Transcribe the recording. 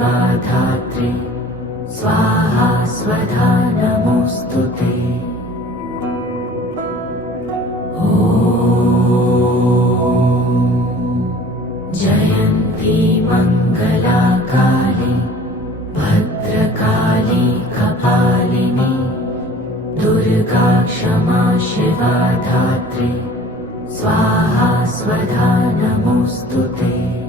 शिवा धात्री स्वाहा स्वधा नमोऽस्तु ते। जयन्ती मङ्गला काली भद्रकाली कपालिनी दुर्गा क्षमा शिवा धात्री स्वाहा स्वधा नमोऽस्तु ते।